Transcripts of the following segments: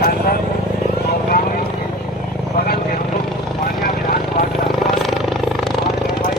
सांसद और ग्रामीण बगल के हम लोग मान्या विधानसभा के रहने वाले और भाई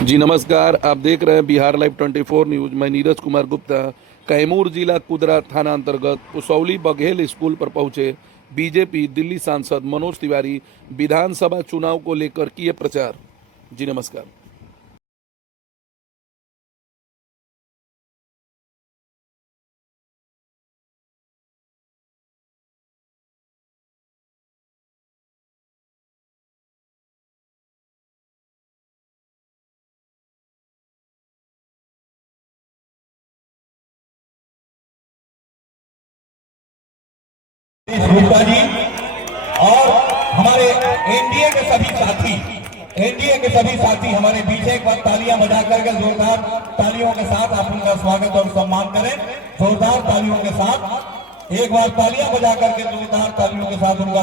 जी नमस्कार, आप देख रहे हैं बिहार लाइव 24 न्यूज। मैं नीरज कुमार गुप्ता। कैमूर जिला कुदरा थाना अंतर्गत पुसौली बघेल स्कूल पर पहुंचे बीजेपी दिल्ली सांसद मनोज तिवारी विधानसभा चुनाव को लेकर किए प्रचार। जी नमस्कार। गुप्ता जी और हमारे एनडीए के सभी साथी हमारे पीछे एक बार तालियां बजा करके जोरदार तालियों के साथ आप उनका स्वागत और सम्मान करें। जोरदार तालियों के साथ एक बार तालियां बजा करके जोरदार तालियों के साथ उनका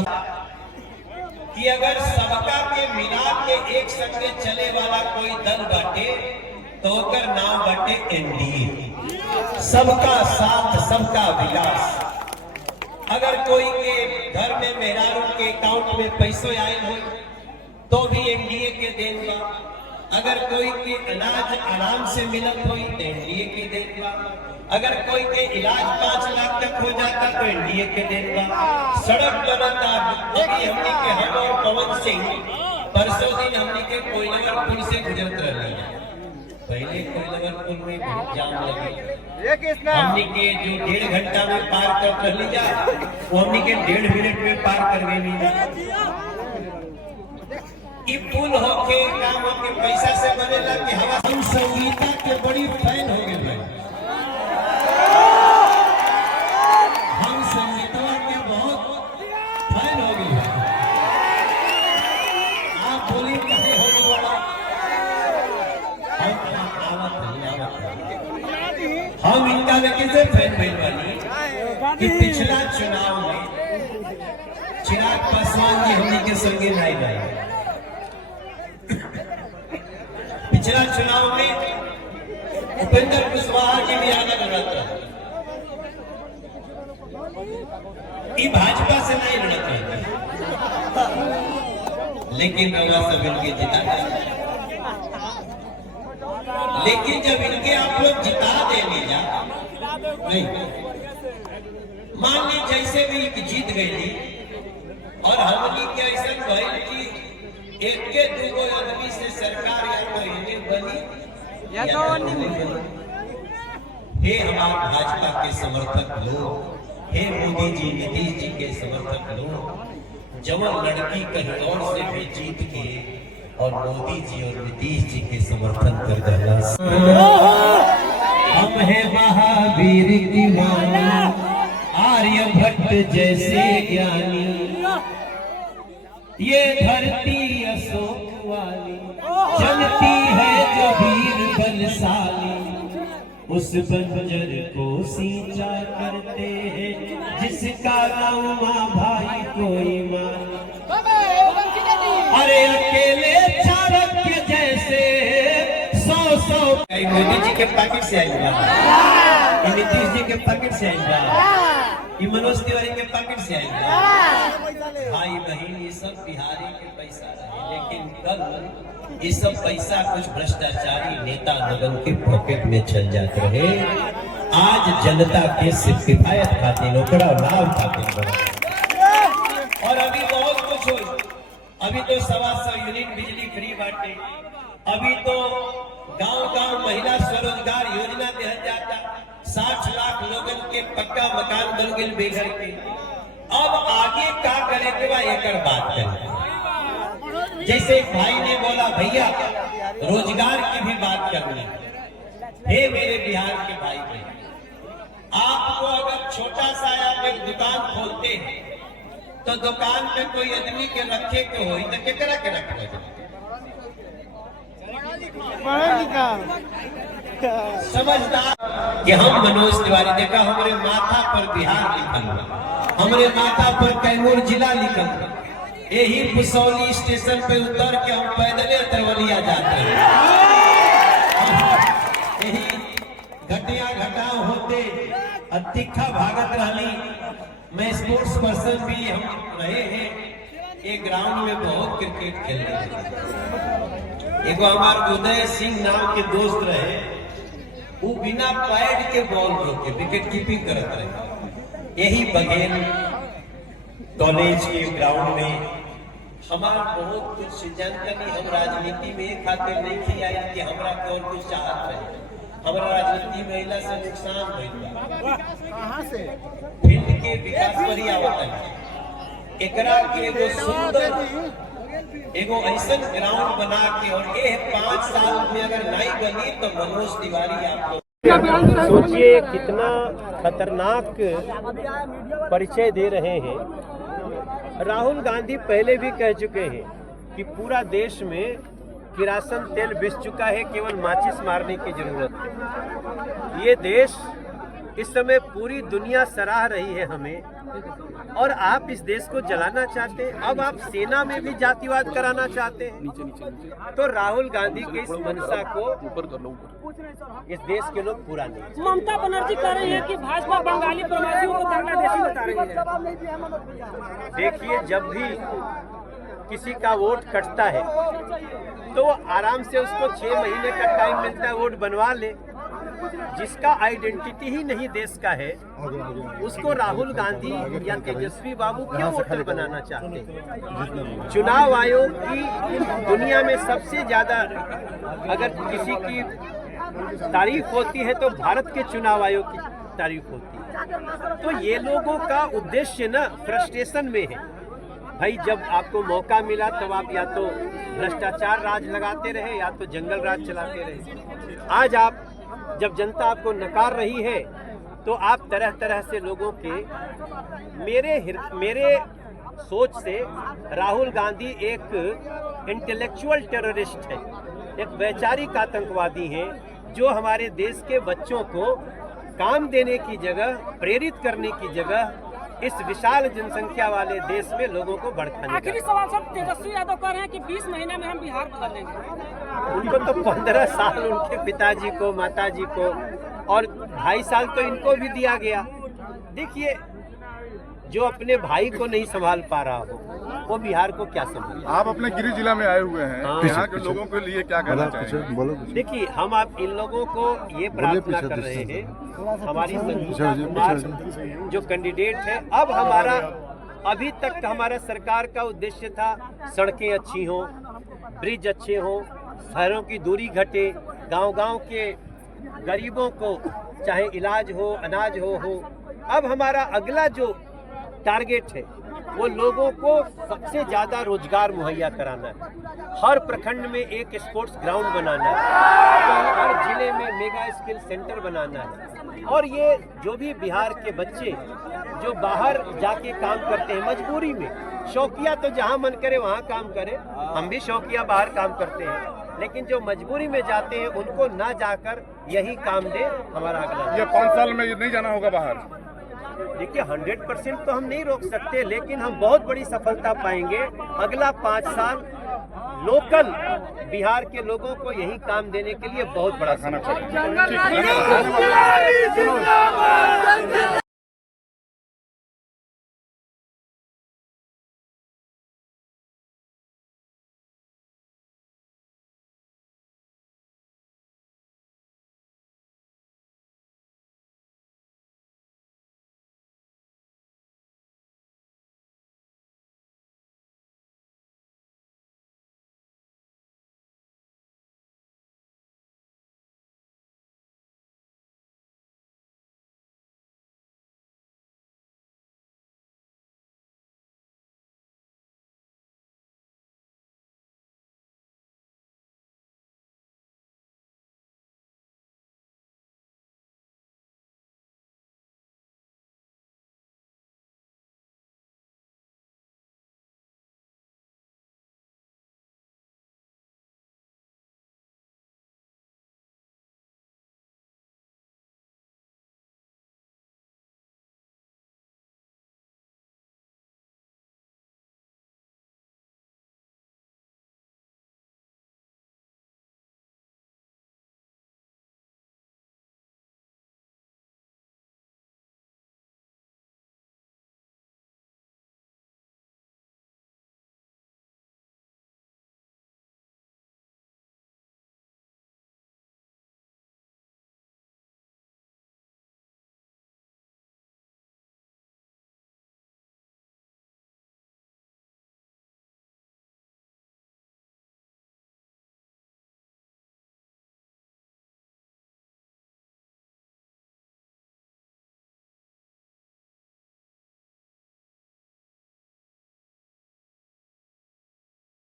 कि अगर सबका के मिला के एक संगे चले वाला कोई दल बाटे तो ओकर नाम बाटे एनडीए। सबका साथ सबका विकास। अगर कोई के घर में मेहरारू के अकाउंट में पैसों आए हो तो भी एनडीए के देन बा। अगर कोई के अनाज आराम से मिलत हो तो एनडीए के देन बा। अगर कोई के इलाज 5 लाख तक हो जाता तो एनडीए के देन बा। सड़क बनता अभी हमने के हम और पवन सिंह परसों दिन हमने के कोयलवर पुल से गुजरत रही। पहले कोयलवर पुल में बहुत जाम लगे। हमने के जो 1.5 घंटा में पार कर ली जा वो हमने के 1.5 मिनट में पार कर गए। ये पुल होके काम होके पैसा से बनेला कि हम संगीता के बड़ी फैन हो गए। हम संगीतवा के बहुत फैन हो गए। आप बोली कहे हो गए हम इनका लेकिन से फैन भइल बानी कि पिछला चुनाव में चिराग पासवान जी हमने के संगे नहीं रहे। पिछला चुनाव में उपेंद्र कुशवाहा जी भी आगे लड़ता ये भाजपा से नहीं लड़त रहे, लेकिन रवा सब इनके जिता दिया। लेकिन जब इनके आप लोग जिता देने जा नहीं मान ली जैसे भी जीत गई और हमनी के ऐसा भइल कि एक के दूगो आदमी से सरकार या तो इन्हें बनी या तो नहीं बनी। हे हमारे भाजपा के समर्थक लोग, हे मोदी जी नीतीश जी के समर्थक लोग, जवान लड़की कहीं और से भी जीत के और मोदी जी और नीतीश जी के समर्थन कर देना। हम है महावीर दीवाना, आर्यभट्ट जैसे ज्ञानी, ये धरती अशोक वाली, चलती है जो वीर बलशाली, उस बंजर को सींचा करते हैं जिसका नाम माँ भाई कोई मान। अरे अकेले चाणक्य जैसे 100 मोदी जी के पैकेट से आएगा, नीतीश जी के पैकेट से आएगा, मनोज तिवारी के पैकेट से आएगा। भाई बहन ये सब बिहारी के पैसा रहे, लेकिन कल ये सब पैसा कुछ भ्रष्टाचारी नेता लोगों के पॉकेट में चल जाते रहे। आज जनता के सिर्फ किफायत खातिर ओकरा लाभ खातिर और अभी बहुत कुछ हो। अभी तो 125 यूनिट बिजली फ्री बांटे, अभी तो गांव-गांव महिला स्वरोजगार योजना दिया जाता, 60 लाख लोगन के पक्का मकान बन गए बेघर के। अब आगे क्या करे के बा एकर बात करें। जैसे एक भाई ने बोला भैया रोजगार की भी बात करनी है। मेरे बिहार के भाई बहन, आपको अगर छोटा सा आप एक दुकान खोलते हैं तो दुकान पे कोई आदमी के रखे के हो तो केकरा के रखे समझदार कि हम मनोज तिवारी देखा हमारे माथा पर बिहार लिखल हुआ, हमारे माथा पर कैमूर जिला लिखल हुआ। यही पुसौली स्टेशन पे उतर के हम पैदल तरवलिया जाते हैं। यही घटिया घटाव होते तीखा भागत रहनी। मैं स्पोर्ट्स पर्सन भी हम रहे हैं, एक ग्राउंड में बहुत क्रिकेट खेल रहे हैं। एगो हमारे उदय सिंह नाम के दोस्त रहे, वो बिना पैड के बॉल रोके विकेट कीपिंग करते रहे। यही बघेल कॉलेज के ग्राउंड में हमारा बहुत कुछ जानकारी। हम राजनीति में खातिर नहीं की आई कि हमरा और कुछ चाहत रहे। हमारा राजनीति महिला से नुकसान हुई फील्ड के विकास पर ही आवत है। एकरा के एगो सुंदर एगो ऐसा ग्राउंड बना के और ये 5 साल में अगर नहीं बनी तो मनोज तिवारी आपको सोचिए कितना खतरनाक परिचय दे रहे हैं। राहुल गांधी पहले भी कह चुके हैं कि पूरा देश में किरासन तेल बिछ चुका है, केवल माचिस मारने की जरूरत है। ये देश इस समय पूरी दुनिया सराह रही है हमें, और आप इस देश को जलाना चाहते हैं। अब आप सेना में भी जातिवाद कराना चाहते हैं। तो राहुल गांधी की इस मंशा को इस देश के लोग पूरा नहीं। ममता बनर्जी कह रही है कि भाजपा बंगाली प्रवासियों को बांग्लादेशी बता रही है। देखिए, जब भी किसी का वोट कटता है तो वो आराम से उसको 6 महीने का टाइम मिलता है वोट बनवा ले। जिसका आइडेंटिटी ही नहीं देश का है उसको राहुल गांधी या तेजस्वी बाबू क्यों वोटर बनाना चाहते हैं? चुनाव आयोग की दुनिया में सबसे ज्यादा अगर किसी की तारीफ होती है तो भारत के चुनाव आयोग की तारीफ होती है। तो ये लोगों का उद्देश्य ना फ्रस्ट्रेशन में है। भाई, जब आपको मौका मिला तब आप या तो भ्रष्टाचार राज लगाते रहे या तो जंगल राज चलाते रहे। आज आप जब जनता आपको नकार रही है तो आप तरह तरह से लोगों के मेरे सोच से राहुल गांधी एक इंटेलेक्चुअल टेररिस्ट है, एक वैचारिक आतंकवादी हैं जो हमारे देश के बच्चों को काम देने की जगह, प्रेरित करने की जगह इस विशाल जनसंख्या वाले देश में लोगों को भड़काने। आखिरी सवाल सर, तेजस्वी यादव कह रहे हैं कि 20 महीने में हम बिहार बदल लेंगे। उनको तो 15 साल उनके पिताजी को, माताजी को, और 2.5 साल तो इनको भी दिया गया। देखिए, जो अपने भाई को नहीं संभाल पा रहा हो वो बिहार को क्या संभाले। आप अपने गिरी जिला में आए हुए हैं, यहाँ के लोगों के लिए क्या कहना चाहेंगे? देखिए, हम आप इन लोगों को ये प्रार्थना कर रहे हैं, हमारी जो कैंडिडेट है, अब हमारा अभी तक हमारा सरकार का उद्देश्य था सड़कें अच्छी हों, ब्रिज अच्छे हों, शहरों की दूरी घटे, गांव-गांव के गरीबों को चाहे इलाज हो, अनाज हो। अब हमारा अगला जो टारगेट है वो लोगों को सबसे ज्यादा रोजगार मुहैया कराना है। हर प्रखंड में एक स्पोर्ट्स ग्राउंड बनाना है, हर जिले में मेगा स्किल सेंटर बनाना है। और ये जो भी बिहार के बच्चे जो बाहर जाके काम करते हैं मजबूरी में, शौकिया तो जहां मन करे वहां काम करे, हम भी शौकिया बाहर काम करते हैं, लेकिन जो मजबूरी में जाते हैं उनको ना जाकर यही काम दे हमारा अगला। ये 5 साल में नहीं जाना होगा बाहर। देखिए, 100% तो हम नहीं रोक सकते, लेकिन हम बहुत बड़ी सफलता पाएंगे। अगला 5 साल लोकल बिहार के लोगों को यही काम देने के लिए बहुत बड़ा खाना चाहिए।